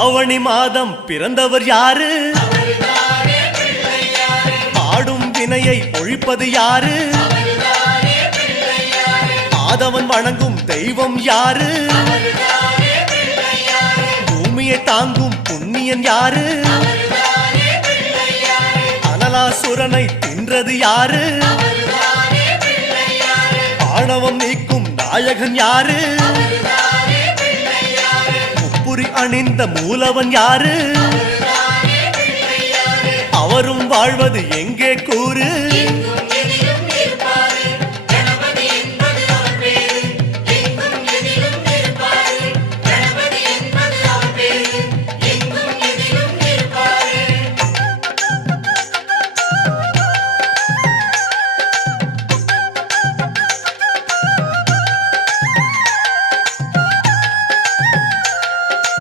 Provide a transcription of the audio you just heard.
ஆவணி மாதம் பிறந்தவர் யாரு? ஆடும் வினையை ஒழிப்பது யாரு? ஆதவன் வணங்கும் தெய்வம் யாரு? பூமியை தாங்கும் புண்ணியன் யாரு? அனலாசுரனை தின்றது யாரு? ஆணவம் நீக்கும் நாயகன் யாரு? முப்புரி அணிந்த மூலவன் யாரு? அவரும் வாழ்வது எங்கே கூறு?